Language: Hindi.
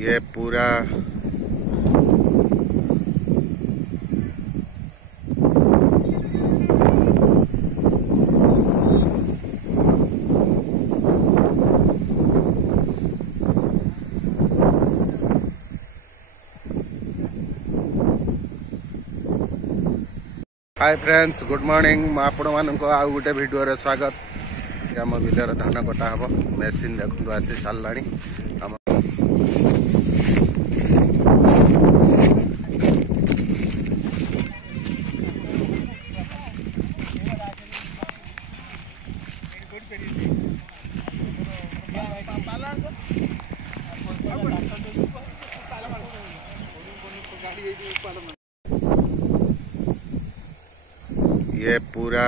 ये पूरा हाय फ्रेंड्स, गुड मॉर्निंग। आपण मानक आउ गोटे वीडियो रे स्वागत। आम बिलर धान कटा हम मेसीन देखु आसी सारा। ये पूरा